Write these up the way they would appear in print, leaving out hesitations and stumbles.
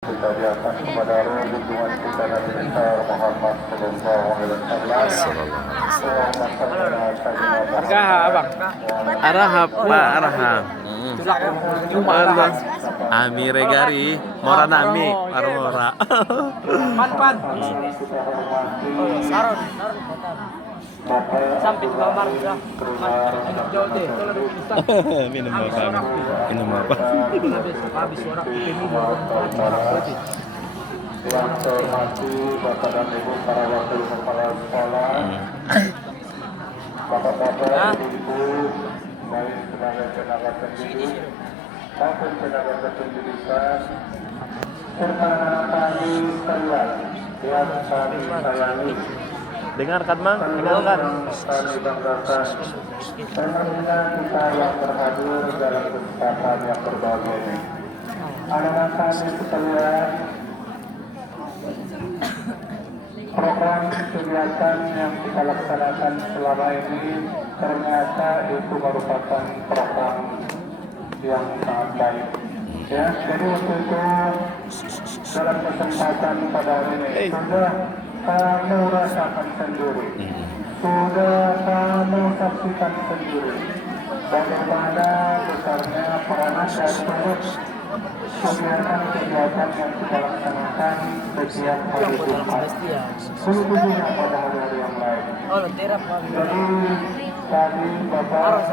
Kita di atas kepada roh junjungan kita Nabi besar Muhammad sallallahu alaihi wasallam. Argaha, abang. Arahap Pak Arahap. Allah. Amire gari mora nami mora. Pan. Saron. Sampit kamar sudah. Jauh deh. Minum apa? Minum apa? Habis orang minum. Yang terhormati Bapak dan Ibu para wakil kepala sekolah, Bapak-bapak, Ibu, baik tenaga pendidik maupun tenaga kependidikan, serta anak kami sekalian yang kami sayangi. Dengarkan Mang, dengarkan. Kami banggakan, tentunya kita yang berhadir dalam kesempatan yang berbahagia ini. Anak-anak kami sekalian, program kegiatan yang kita laksanakan selama ini ternyata itu merupakan program yang sangat baik. Ya, jadi untuk itu dalam kesempatan pada hari ini sudah kamu rasakan sendiri, sudah kamu saksikan sendiri bagaimana besarnya peranan dan turut kegiatan-kegiatan yang kita laksanakan setiap hari Jumat, khususnya pada hari-hari yang lain. Jadi tadi Bapak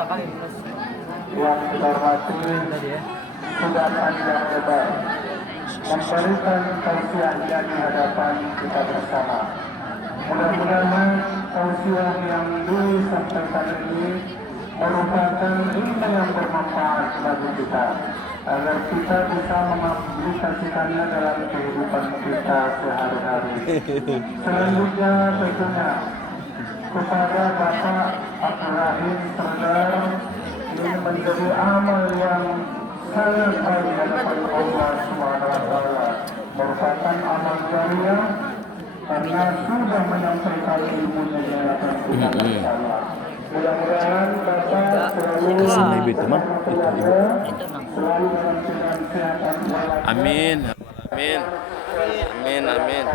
yang kita hormati sudah panjang lebar memberikan tausiah di hadapan kita bersama. Mudah-mudahan tausiah yang disampaikan ini merupakan ilmu yang bermanfaat bagi kita, agar kita bisa mengaplikasikannya dalam kehidupan kita sehari-hari. Selanjutnya tentunya kepada Bapak Abdul Rahim Serdar, ini menjadi amal yang sangat baik di hadapan Allah Subhanahu wa Ta'ala, merupakan amal jariah karena sudah menyampaikan ilmunya di hadapan kita bersama. Mudah-mudahan Bapak selalu Ibu itu mah. selalu dalam kesehatan. Amin. Amin. Amin. Amin. Amin.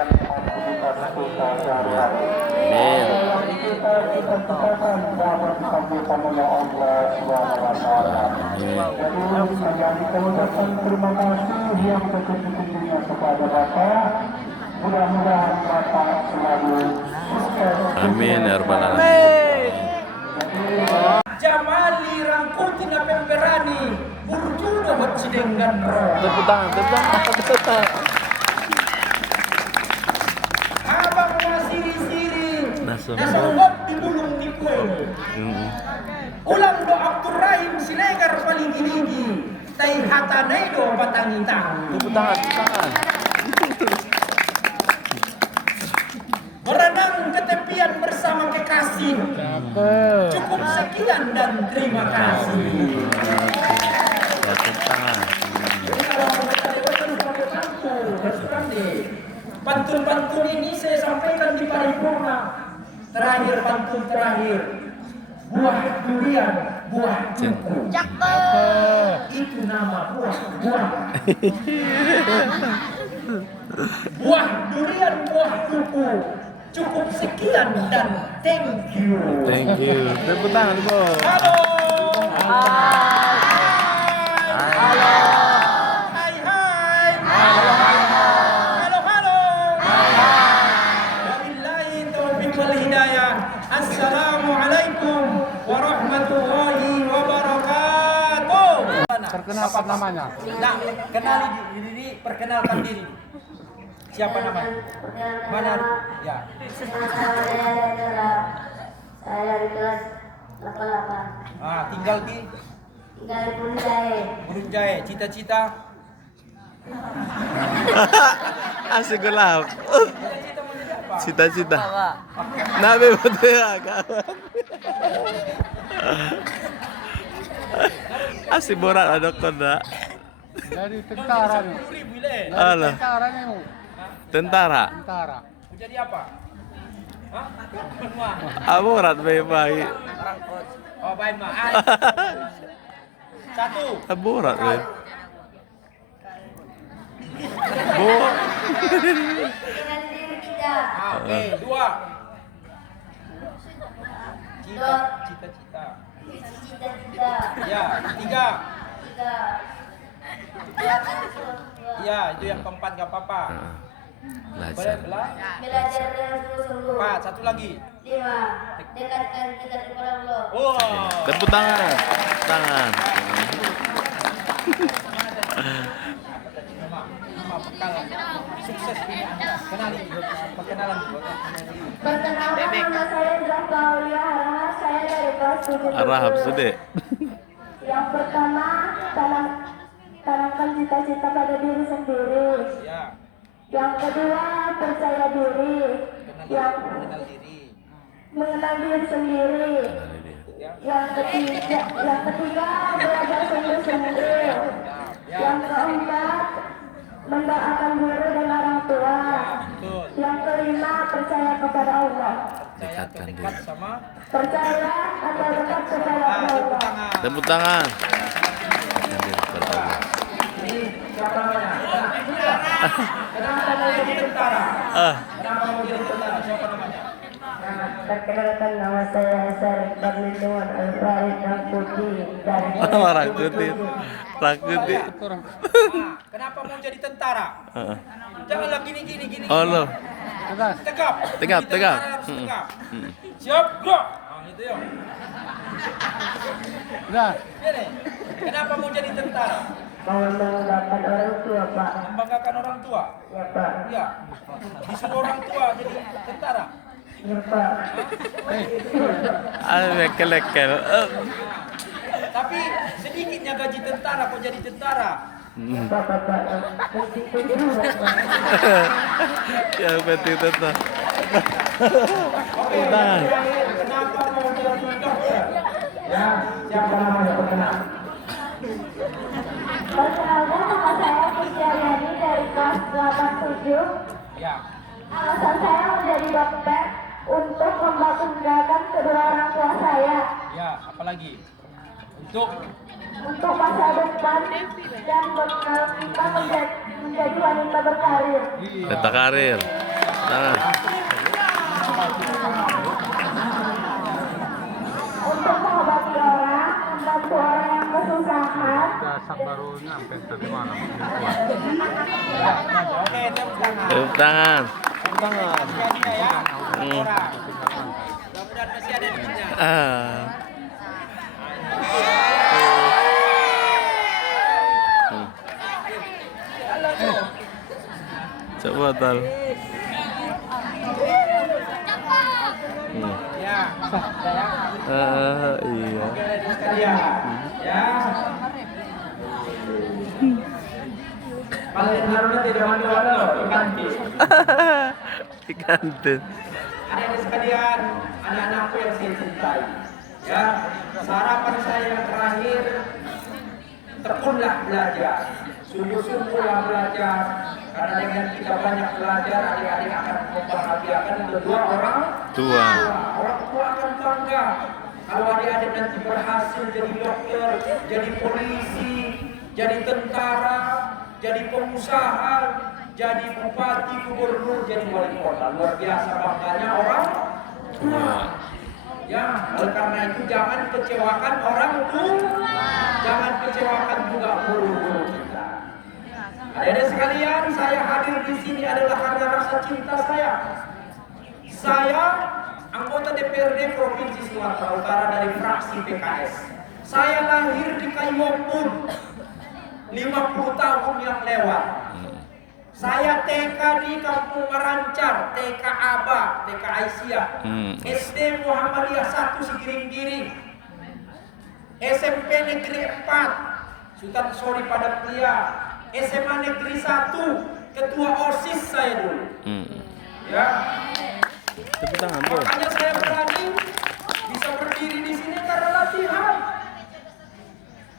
Kita kesempatan dapat disambutkan oleh Allah Subhanahu wa Ta'ala. Jadi kami mengucapkan terima kasih yang setinggi-tingginya kepada Bapak. Mudah-mudahan Bapak selalu sukses. Amin ya rabbal alamin. Jamali rangkuti na pemberani burjudo bercidenggan roh. Tepuk tangan. Abang masiri-siri Nasab. nasanggot di bulung di kue. Ulang do Abdurrahim sinegar paling tinggi. Tai hatanai do patangitang. Tepuk tangan. Berenang ke tepian bersama kekasih. Cukup sekian dan terima kasih. Tepuk tangan. Pantun-pantun ini saya sampaikan di paripurna. Terakhir pantun terakhir. Buah durian, buah kuku. Itu nama buah. Buah durian, buah kuku. Cukup sekian dan thank you. Thank you. Tepuk tangan, Bos. Halo. Halo. Hai. Halo. Wabillahi taufiq wal hidayah. Assalamualaikum warahmatullahi wabarakatuh. Perkenalkan namanya. Nah, kenali diri, perkenalkan diri. Siapa namanya? Mana? Ya. Saya di kelas 88. Tinggal di Burunjaya. Cita-cita? Asik gelap. Cita-cita menjadi apa? Cita-cita. Nabi betul ya, kawan. Asik borak ada dokter. Jadi tentara nih. 10.000 le. Alah, Tentara nih. tentara. Tentara. Mau jadi apa? Hah? Wah. Aborat baik-baik. Oh, baik mah. Satu. Aborat baik. Bu. Dengan diri tidak. Oke, 2. Cita-cita. Cita-cita. Ya, 3. Tiga. Belajar sungguh. Ya, itu yang keempat gak apa-apa. Belajar. Belajar dengan sungguh-sungguh. 4, satu lagi. 5. Dekatkan kita kepada Allah. Oh. Tepuk tangan. Tangan. Nama bekal sukses ini Anda. Kenali perkenalan dulu. Perkenalkan nama saya Zakaria Harahap, saya dari kelas 7. Arahap sudah. Yang pertama, tanamkan cita-cita pada diri sendiri. Ya, Yang kedua, percaya diri. Yang kenal diri. mengenal diri sendiri. Yang ketiga, belajar sungguh-sungguh. Yang keempat, mendoakan guru dan orang tua. Betul. Yang kelima, percaya kepada Allah. Saya Dekatkan dekat diri. sama Percaya atau dekat kepada tepuk Allah. tangan. Tepuk tangan. Dekatkan diri kepada Allah. Ini siapa namanya? Kenapa mau jadi tentara? Kenapa mau jadi tentara? Siapa namanya? Perkenalkan nama saya Syarif Perlindungan Al-Farid Rangkuti dari Rakuti. Rakuti. Kenapa mau jadi tentara? Janganlah gini. Oh lo. Tegas. Tegap. Tegap, Jadi tegap. tentara harus tegap. Siap, gerak. Nah, gitu ya. Udah. Ini. Kenapa mau jadi tentara? mau membanggakan orang tua, Pak. Membanggakan orang tua. Ya, Pak. Ya. Disuruh orang tua jadi tentara. Ya, Pak. Lekel-lekel. Tapi sedikitnya gaji tentara kok jadi tentara. Pak. Begitu juga, Pak. Ya betul tetap. Oke, yang terakhir, kenapa mau jadi dokter? Ya, siapa namanya perkenal? Perkenalkan nama saya Kusyariani dari kelas 87. Ya. Alasan saya menjadi dokter untuk membanggakan kedua orang tua saya, Ya, apalagi? Untuk untuk masa depan dan bekal kita menjadi wanita berkarir. Peta karir. Tangan. Untuk mengobati orang, membantu orang yang kesusahan. Gasak barunya sampai tadi malam. Oke, tepuk tangan. Tepuk tangan. Kasihannya ya, orang. Mudah-mudahan masih ada duitnya. Coba tal. Ya, ya. Iya. Oke, ladies sekalian. Ya. Kalian harusnya tidak mandi-mandi loh di kantin. Di kantin. Adik-adik sekalian, anak-anakku yang saya cintai. Ya, sarapan saya yang terakhir, tekunlah belajar. Sungguh-sungguhlah belajar. Karena dengan kita banyak belajar, adik-adik akan membahagiakan kedua orang Tua. Orang tua akan bangga kalau adik-adik nanti berhasil jadi dokter, jadi polisi, jadi tentara, jadi pengusaha, jadi bupati, gubernur, jadi wali kota. Luar biasa bangganya orang tua. Ya, oleh karena itu jangan kecewakan orang tua, jangan kecewakan juga guru-guru kita. Adik-adik sekalian, saya hadir di sini adalah karena rasa cinta saya. Saya anggota DPRD Provinsi Sumatera Utara dari fraksi PKS. Saya lahir di Kayuompun 50 tahun yang lewat. Saya TK di Kampung Marancar, TK Aba, TK Aisyah, SD Muhammadiyah 1 Segiring-giring, SMP Negeri 4 Sultan Sori Padangpria, SMA Negeri 1, Ketua OSIS saya dulu. Ya. Tepuk tangan, Bro. Makanya saya berani bisa berdiri di sini karena latihan.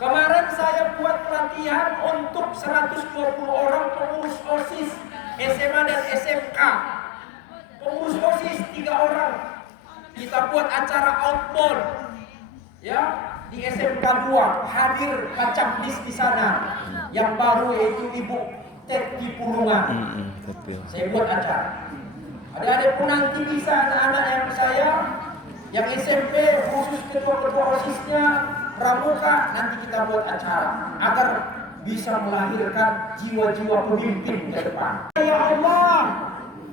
Kemarin saya buat pelatihan untuk 120 orang pengurus OSIS SMA dan SMK. Pengurus OSIS 3 orang. Kita buat acara outbound. Ya, di SMK 2 hadir Kacamdis di sana. Yang baru yaitu Ibu tek di Pulungan. Betul. Saya buat acara. Adik-adik pun nanti bisa anak-anak yang saya, yang SMP khusus ketua-ketua OSIS-nya, pramuka, nanti kita buat acara agar bisa melahirkan jiwa-jiwa pemimpin ke depan. Ya Allah,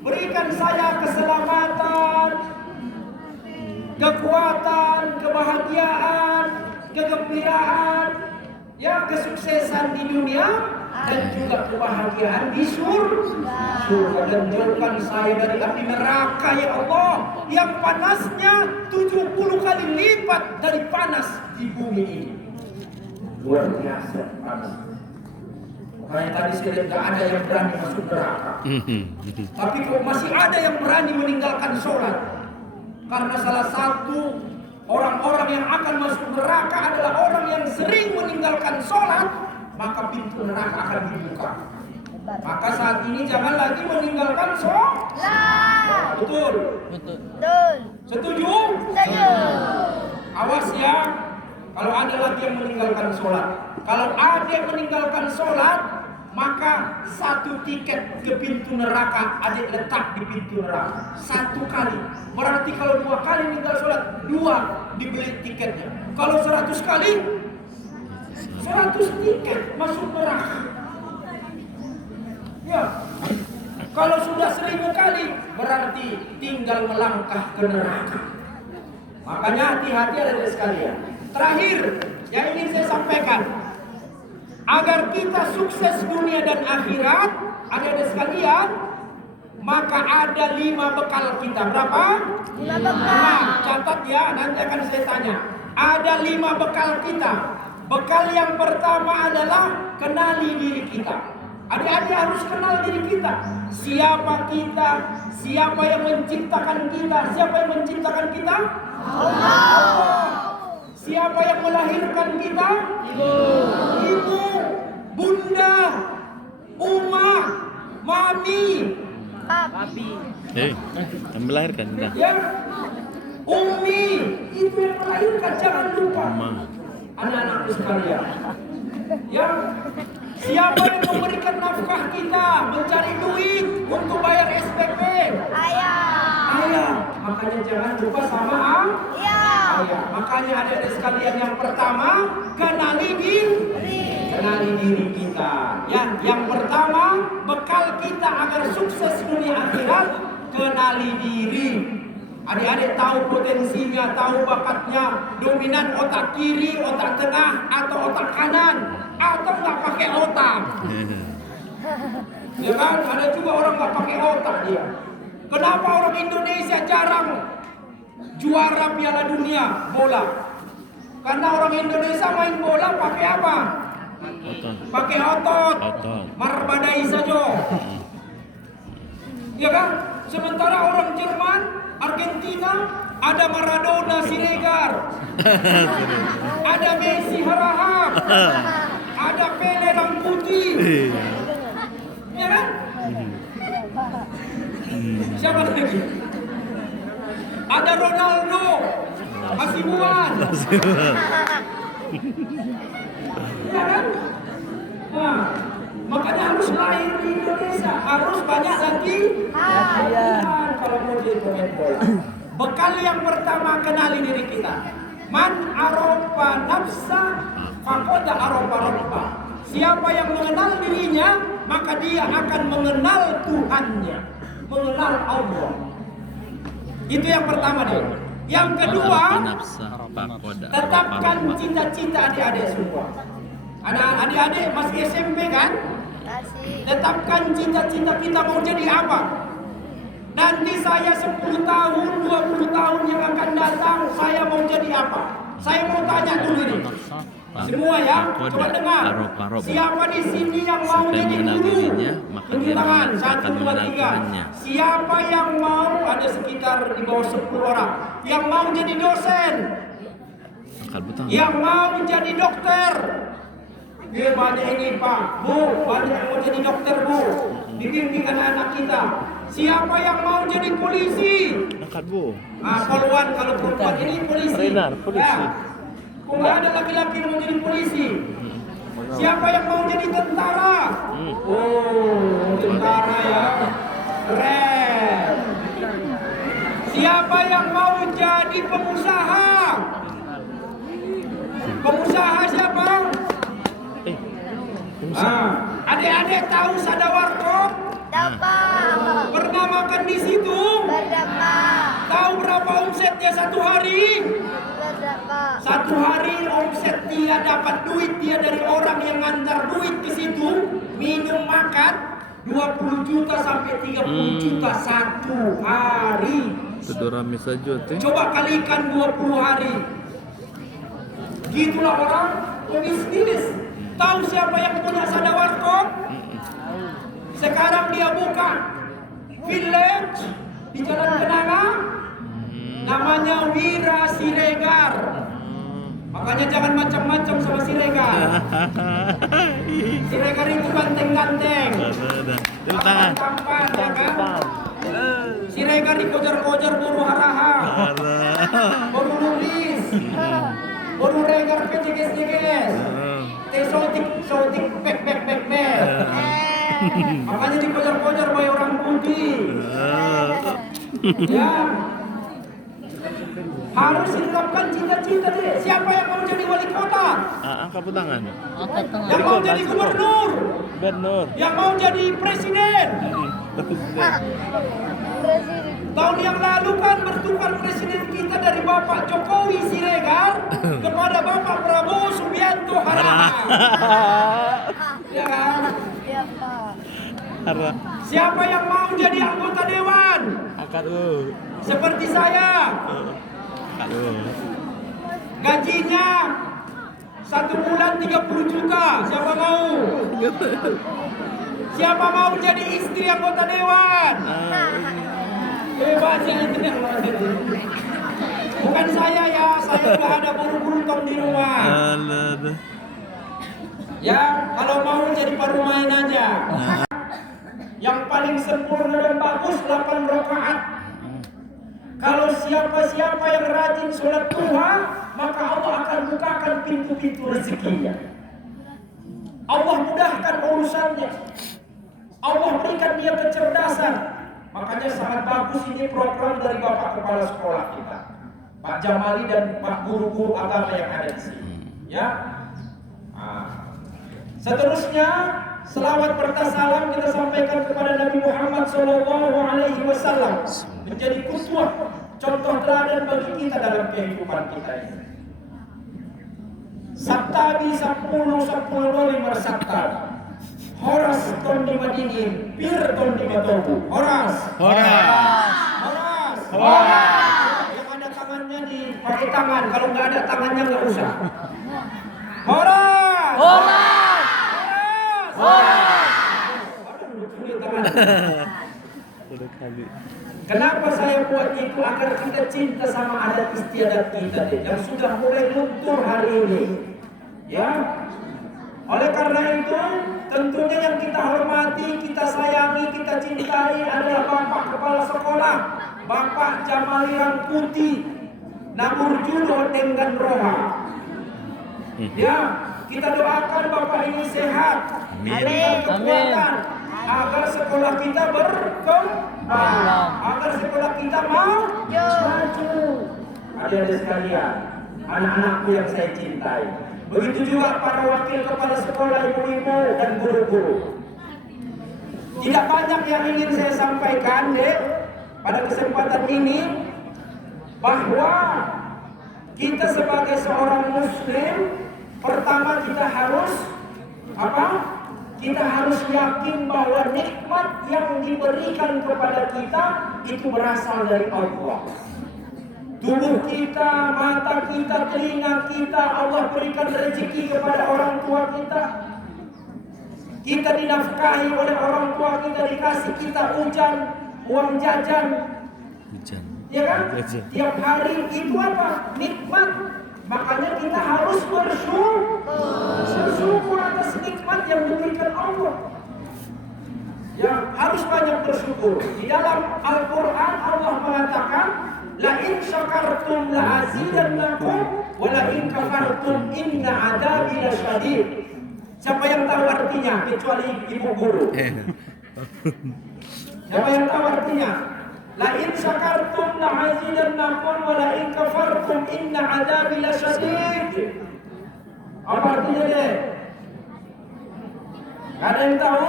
berikan saya keselamatan, kekuatan, kebahagiaan, kegembiraan, ya kesuksesan di dunia dan juga kebahagiaan di surga, dan jauhkan saya dari api neraka ya Allah yang panasnya 70 kali lipat dari panas di bumi ini. Luar biasa panas. Makanya tadi saya lihat gak ada yang berani masuk neraka. Tapi kok masih ada yang berani meninggalkan sholat. Karena salah satu orang-orang yang akan masuk neraka adalah orang yang sering meninggalkan sholat, maka pintu neraka akan dibuka. Maka saat ini jangan lagi meninggalkan sholat. Betul? Betul. Setuju? Setuju. Awas ya, kalau ada lagi yang meninggalkan sholat. Kalau ada yang meninggalkan sholat, maka satu tiket ke pintu neraka adik letak di pintu neraka. Satu kali. Berarti kalau 2 kali meninggal sholat, 2 dibeli tiketnya. Kalau 100 kali, 100 tiket masuk neraka. Ya. Kalau sudah 1000 kali, berarti tinggal melangkah ke neraka. Makanya hati-hati adik sekalian. Terakhir, yang ingin saya sampaikan, agar kita sukses dunia dan akhirat, adik-adik sekalian, maka ada 5 bekal kita. Berapa? 5 bekal. Nah, catat ya, nanti akan saya tanya. Ada 5 bekal kita. Bekal yang pertama adalah kenali diri kita. Adik-adik harus kenal diri kita. Siapa kita? Siapa yang menciptakan kita? Siapa yang menciptakan kita? Allah. Siapa yang melahirkan kita? Ibu, bunda, uma, mami, Papi. Yang melahirkan dah. ya, umi, itu yang melahirkan, jangan lupa. Anak-anakku sekalian, ya, siapa yang memberikan nafkah kita, mencari duit untuk bayar SPP? Ayah, makanya jangan lupa sama ayah. Makanya adik-adik sekalian, yang pertama kenali diri kita. Ya, yang pertama bekal kita agar sukses dunia akhirat, kenali diri. Adik-adik tahu potensinya, tahu bakatnya, dominan otak kiri, otak tengah, atau otak kanan, atau nggak pakai otak. Ya kan, ada juga orang nggak pakai otak dia. Kenapa orang Indonesia jarang juara Piala Dunia bola? Karena orang Indonesia main bola pakai apa? Pakai otot. Marbadai saja. Ya kan? Sementara orang Jerman, Argentina, ada Maradona Siregar, ada Messi Harahap, ada Pele Rangkuti. Ya kan? Siapa lagi? Ada Ronaldo Hasibuan. Ya kan? Nah, makanya harus lahir di Indonesia, harus banyak lagi kalau mau jadi pemain bola. Bekal yang pertama, kenali diri kita. Man arofa nafsa faqad arofa rabba. Siapa yang mengenal dirinya, maka dia akan mengenal Tuhannya, mengenal Allah. Itu yang pertama deh. Yang kedua, tetapkan cita-cita adik-adik semua. Adik-adik masih SMP kan? Tetapkan cita-cita kita mau jadi apa. Nanti saya 10 tahun, 20 tahun yang akan datang, saya mau jadi apa? Saya mau tanya dulu nih. Semua ya, coba dengar. Siapa di sini yang mau jadi guru? Tunjuk tangan, 1, 2, 3. Siapa yang mau, ada sekitar di bawah 10 orang, yang mau jadi dosen? Yang mau jadi dokter? Ya, banyak ini Pak, Bu, banyak yang mau jadi dokter Bu. Dibimbing anak-anak kita. Siapa yang mau jadi polisi? Poluan, kalau perempuan ini polisi. Polisi. Ya. Kok nggak ada laki-laki yang mau jadi polisi? Siapa yang mau jadi tentara? Oh, tentara ya. Keren. Siapa yang mau jadi pengusaha? Pengusaha siapa? Adik-adik tahu Sada Warkop? Pernah makan di situ? Tahu berapa omsetnya satu hari? Satu hari omset dia dapat duit dia dari orang yang ngantar duit ke situ, minum makan 20 juta sampai 30 juta satu hari. Itu rame saja teh. Coba kalikan 20 hari. Gitulah orang pebisnis. Tahu siapa yang punya Sada Warkop? Sekarang dia buka village di Jalan Kenanga. Namanya Wira Siregar. Makanya jangan macam-macam sama Siregar. Siregar itu ganteng-ganteng. Tangan. Tampan, ya kan? Siregar dikojar-kojar buru haraha. Buru nulis. Buru regar ke jeges-jeges. Teh sotik pek. Makanya dikojar-kojar oleh orang putih. Ya. Harus ditetapkan cita-cita deh. Siapa yang mau jadi wali kota? Angkat tangan. Yang mau jadi gubernur? Gubernur. Yang mau jadi presiden? Tahun yang lalu kan bertukar presiden kita dari Bapak Jokowi Siregar kepada Bapak Prabowo Subianto Haraha. Ya kan? Siapa yang mau jadi anggota dewan? Angkat Seperti saya. Gajinya 1 bulan 30 juta. Siapa mau? Siapa mau jadi istri anggota dewan? Bebas ya itu. Bukan saya ya, saya sudah ada buru-buru tong di rumah. Ya, kalau mau jadi paru main aja. Yang paling sempurna dan bagus 8 rakaat. Kalau siapa-siapa yang rajin sholat duha, maka Allah akan bukakan pintu-pintu rezekinya. Allah mudahkan urusannya. Allah berikan dia kecerdasan. Makanya sangat bagus ini program dari Bapak Kepala Sekolah kita, Pak Jamali dan Pak Guru-Guru Agama yang ada di sini. Ya. Seterusnya, selawat bertasalam kita sampaikan kepada Nabi Muhammad SAW menjadi uswah, contoh teladan bagi kita dalam kehidupan kita ini. Sabtabi 10 doli mersabtabi. Horas ton di madingin, pir ton di matobu. Horas. Yang ada tangannya dipakai tangan, kalau nggak ada tangannya nggak usah. Horas. Kenapa saya buat itu? Agar kita cinta sama adat istiadat kita yang sudah mulai luntur hari ini. Ya. Oleh karena itu, tentunya yang kita hormati, kita sayangi, kita cintai adalah Bapak Kepala Sekolah, Bapak Jamali Rangkuti, Namur Judo dengan Roha. Ya, kita doakan Bapak ini sehat, diberikan kekuatan, agar sekolah kita berkembang, agar sekolah kita maju. Adik-adik sekalian, anak-anakku yang saya cintai. Begitu juga para wakil kepala sekolah, ibu-ibu dan guru-guru. Tidak banyak yang ingin saya sampaikan, Dek, pada kesempatan ini, bahwa kita sebagai seorang muslim, pertama kita harus kita harus yakin bahwa nikmat yang diberikan kepada kita itu berasal dari Allah. Tubuh kita, mata kita, telinga kita, Allah berikan rezeki kepada orang tua kita. Kita dinafkahi oleh orang tua kita, dikasih kita hujan, uang jajan. Ya kan? Tiap hari itu apa? Nikmat. Makanya kita harus bersyukur atas nikmat yang diberikan Allah. Ya, harus banyak bersyukur. Di dalam Al-Quran Allah mengatakan, la in syakartum la azidannakum wa la in kafartum inna adabi lasyadid. Siapa yang tahu artinya kecuali ibu guru? Siapa yang tahu artinya? La in syakartum la azidannakum wa la in kafartum inna adzabi lasyadid. Apa artinya deh? Ada yang tahu?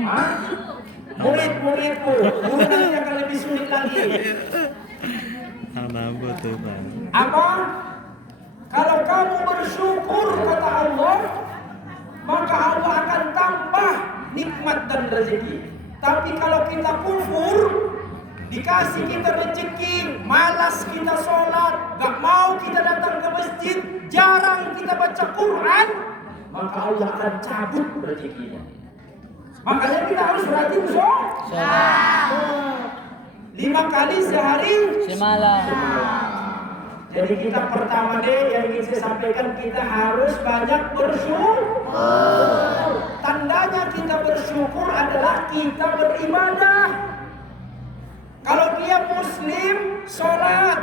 Hah? Murid-muridku, guru nanti akan lebih sulit lagi. Apa? Kalau kamu bersyukur kata Allah, maka Allah akan tambah nikmat dan rezeki. Tapi kalau kita kufur, dikasih kita rezeki, malas kita sholat, gak mau kita datang ke masjid, jarang kita baca Quran, maka Allah akan cabut rezekinya. Makanya kita harus rajin sholat 5 kali sehari Semalam. Jadi kita pertama deh yang ingin saya sampaikan, kita harus banyak bersyukur. Tandanya kita bersyukur adalah kita beribadah. Kalau dia muslim, sholat.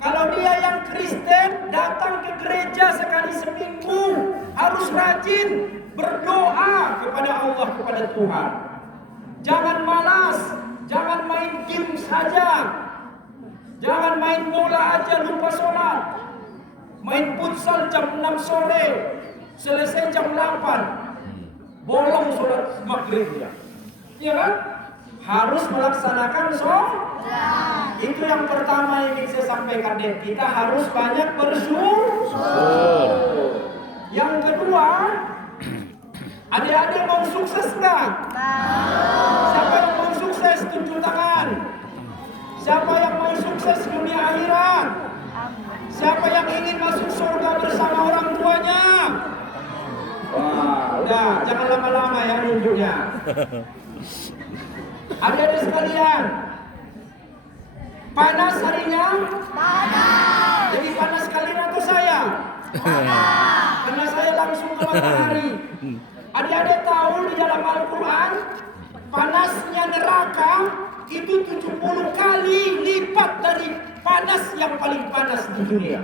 Kalau dia yang Kristen, datang ke gereja sekali seminggu. Harus rajin berdoa kepada Allah, kepada Tuhan. Jangan malas, jangan main game saja. Jangan main bola aja lupa sholat. Main futsal jam 6 sore, selesai jam 8. Bolong sholat maghribnya. Iya kan? Harus melaksanakan sholat. Itu yang pertama yang ingin saya sampaikan deh. Kita harus banyak bersyukur. Yang kedua, adik-adik mau sukses nggak? Siapa yang mau sukses tunjuk tangan? Siapa yang mau sukses dunia akhirat? Siapa yang ingin masuk surga bersama orang tuanya? Wah, udah jangan lama-lama ya nunjuknya. Adik-adik sekalian, panas harinya? Panas. Jadi panas kalian atau saya? Panas. Karena saya langsung ke matahari. Adik-adik tahu di dalam Al-Quran, panasnya neraka itu 70 kali lipat dari panas yang paling panas di dunia.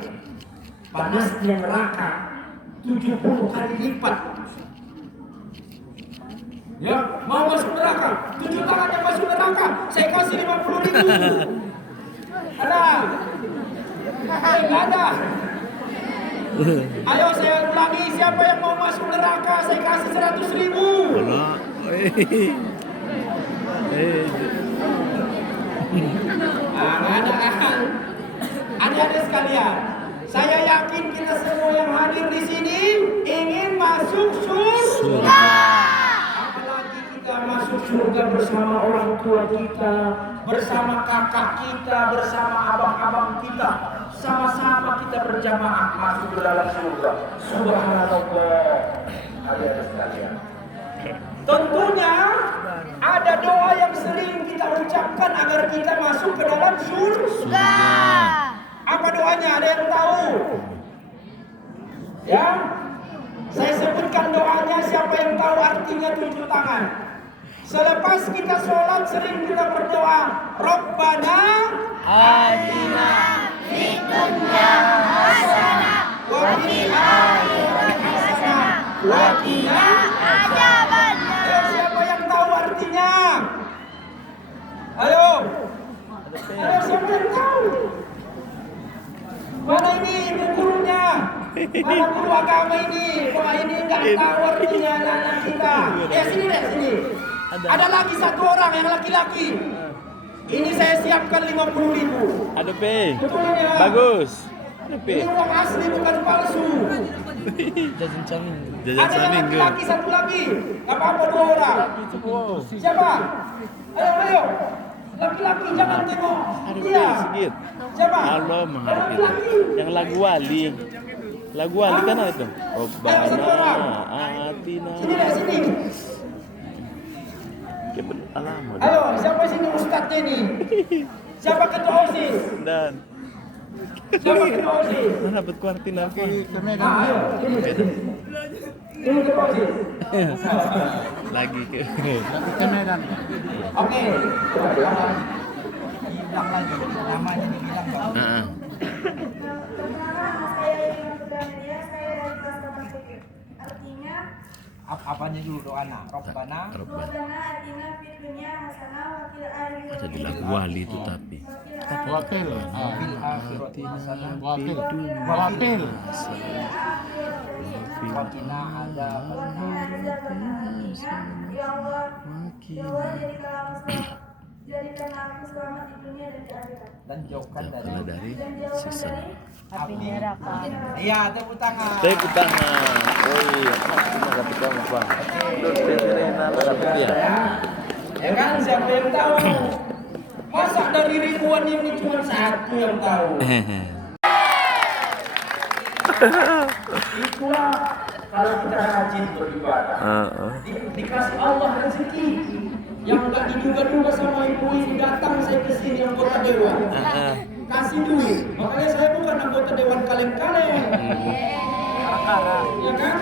Panasnya neraka 70 kali lipat. Ya, mau masuk neraka? 7 tangan yang masuk neraka, saya kasih 50.000. Ada? Ada. Ayo saya ulangi, siapa yang mau masuk neraka, saya kasih 100.000. Adik-adik sekalian, saya yakin kita semua yang hadir di sini ingin masuk surga. Apalagi kita masuk surga bersama orang tua kita, bersama kakak kita, bersama abang-abang kita, sama-sama kita berjamaah masuk ke dalam surga. Subhanallah. Adik-adik sekalian, tentunya ada doa yang sering kita ucapkan agar kita masuk ke dalam surga. Apa doanya? Ada yang tahu? Ya, saya sebutkan doanya. Siapa yang tahu artinya tunjuk tangan. Selepas kita sholat sering kita berdoa, Rabbana Atina fid dunya hasanah wa fil akhirati hasanah wa qina adzabannar. Siapa yang tahu artinya? Ayo. Ayo, siapa yang tahu? Mana ini ibu gurunya? Mana guru agama ini? Wah, ini nggak tahu artinya anak-anak kita. Sini deh, sini. Ada lagi satu orang yang laki-laki. Ini saya siapkan 50.000. Ada P. Betul ini ya? Bagus. Ada P. Ini uang asli bukan palsu. Jajan samin. Jajan Ada yang samin ke? laki-laki satu lagi. Gak apa-apa 2 orang. Siapa? Ayo. Laki-laki jangan tengok. Iya. Sikit. Siapa? Allah Maha Kita. Yang lagu wali. Lagu wali kan ada tuh. Rabbana atina. Sini deh, sini. Alamat. Ayo, siapa sini ustadznya ini? Siapa ketua OSIS? Dan Siapa ketua OSIS? mana dapat kuartin apa? Ayo, sini. Ini ketua OSIS. Lagi ke. Oke. Heeh. Pertama, saya ingin bertanya, saya Apanya dulu doana? Robbana. Rabbana atina fid dunya hasanah wa fil akhirati Ada di lagu wali itu tapi. Wakil. Fil akhirati hasanah. Wakil. fil Wakil. akhirati Wa qina adzabannar. Ya Allah, ya Allah jadikan aku selamat di dunia dan di akhirat. Dan jauhkan Jauhkanlah dari dari siksa. Api neraka. Iya, tepuk tangan. Tepuk tangan. Oh iya, maksudnya dapat kamu Pak. Terus Serena dapat dia. Ya kan, siapa yang tahu? Masa dari ribuan ini cuma satu yang tahu? Itulah kalau kita rajin beribadah. Dikasih Allah rezeki yang nggak diduga-duga sama ibu ini, datang saya ke sini anggota dewan. Kasih duit. Makanya saya bukan anggota dewan kaleng-kaleng. Ya kan?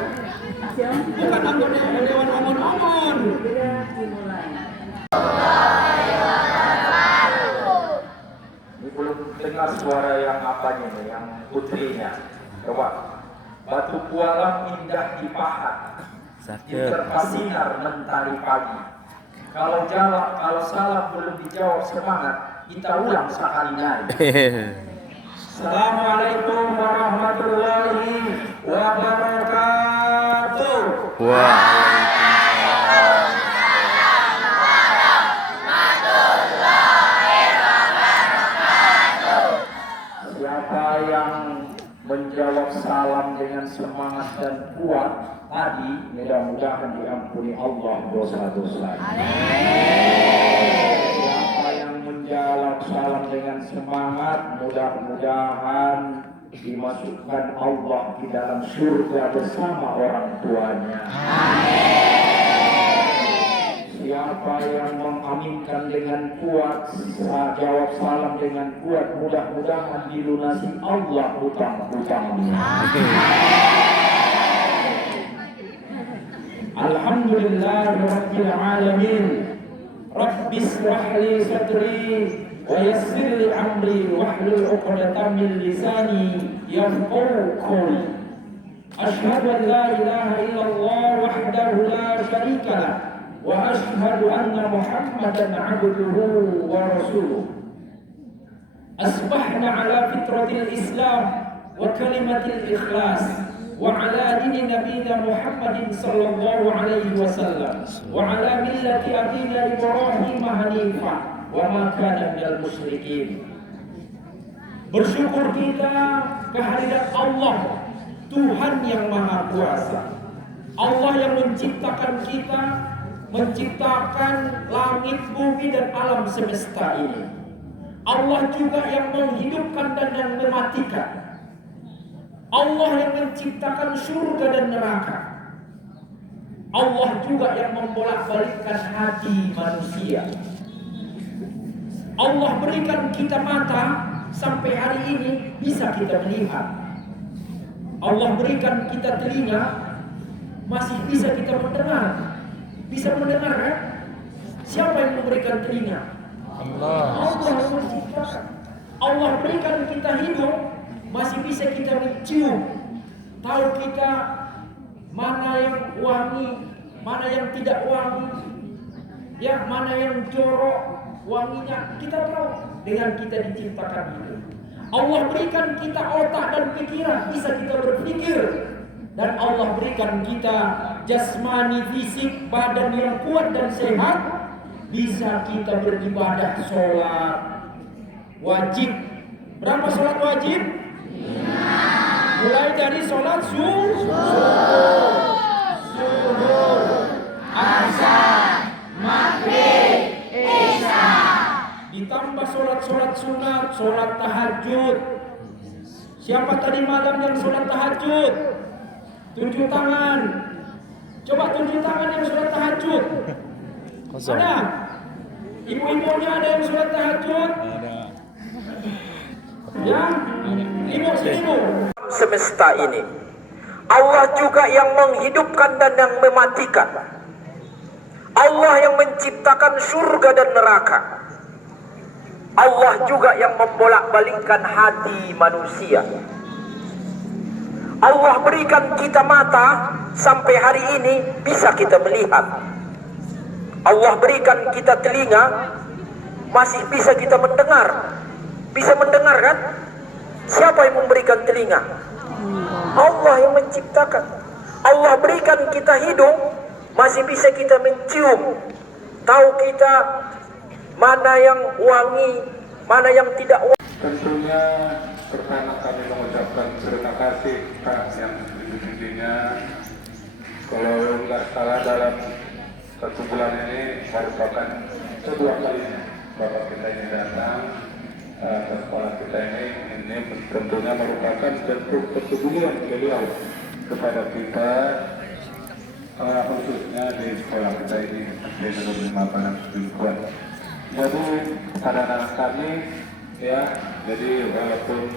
Bukan anggota dewan omon-omon. Ini belum dengar suara yang apanya nih, yang putrinya. Coba. Batu Kualam indah dipahat, Sakit. terpasinar mentari pagi. Kalau salah belum dijawab semangat, kita ulang sekali lagi. Assalamualaikum warahmatullahi wabarakatuh. Siapa yang menjawab salam dengan semangat dan kuat tadi, mudah-mudahan diampuni Allah dosa-dosa. Siapa yang menjawab salam dengan semangat, mudah-mudahan dimasukkan Allah di dalam surga bersama orang tuanya. Siapa yang mengaminkan dengan kuat, jawab salam dengan kuat, mudah-mudahan dilunasi Allah hutang-hutangnya. Alhamdulillahirabbil alamin. Rabbi shrah li sadri wa yassir li amri wahlul 'uqdatam min lisani yafqahu qawli. Asyhadu an la ilaha illallah wahdahu la syarika lah. Wa ashhadu anna Muhammadan 'abduhu wa rasuluh. Asbahna ala fitratil Islam wa kalimatil ikhlas wa ala dini nabiyina Muhammadin sallallahu alaihi wasallam wa ala millati abina Ibrahim hanifah wa ma kana minal musyrikin. Bersyukur kita kehadirat Allah, Tuhan yang Maha Kuasa. Allah yang menciptakan kita, menciptakan langit, bumi, dan alam semesta ini. Allah juga yang menghidupkan dan yang mematikan. Allah yang menciptakan surga dan neraka. Allah juga yang membolak-balikkan hati manusia. Allah berikan kita mata sampai hari ini bisa kita melihat. Allah berikan kita telinga, masih bisa kita mendengar. Bisa mendengar kan? Siapa yang memberikan telinga? Allah yang menciptakan. Allah berikan kita hidung, masih bisa kita mencium. Tahu kita mana yang wangi, mana yang tidak wangi, ya mana yang jorok wanginya, kita tahu dengan kita diciptakan itu. Allah berikan kita otak dan pikiran, bisa kita berpikir. Dan Allah berikan kita jasmani, fisik, badan yang kuat dan sehat, bisa kita beribadah, sholat wajib. Berapa sholat wajib? Mulai dari sholat subuh, asar, maghrib, isya, ditambah sholat sunat, sholat tahajud. Siapa tadi malam yang sholat tahajud? Tunjuk tangan. Coba tunjuk tangan yang sholat tahajud. Kosong. Ada? Ibu-ibunya ada yang sholat tahajud? Ada. Ya? Ibu. Semesta ini, Allah juga yang menghidupkan dan yang mematikan. Allah yang menciptakan surga dan neraka. Allah juga yang membolak-balikkan hati manusia. Allah berikan kita mata sampai hari ini bisa kita melihat. Allah berikan kita telinga masih bisa kita mendengar. Bisa mendengar kan? Siapa yang memberikan telinga? Allah yang menciptakan. Allah berikan kita hidung masih bisa kita mencium. Tahu kita mana yang wangi, mana yang tidak wangi. Tentunya pertama kami mengucapkan terima kasih Pak yang tinggi-tingginya. Kalau nggak salah dalam 1 bulan ini merupakan kedua kalinya Bapak kita ini datang ke sekolah kita ini tentunya merupakan bentuk kepedulian beliau kepada kita, khususnya di sekolah kita ini di Negeri Mapanan Lingkungan. Jadi pada anak kami ya, jadi walaupun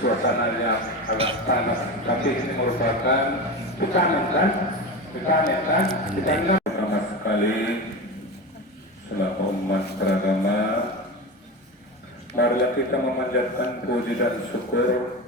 suasananya agak panas, tapi ini merupakan vitamin pertama sekali selaku umat beragama, marilah kita memanjatkan puji dan syukur.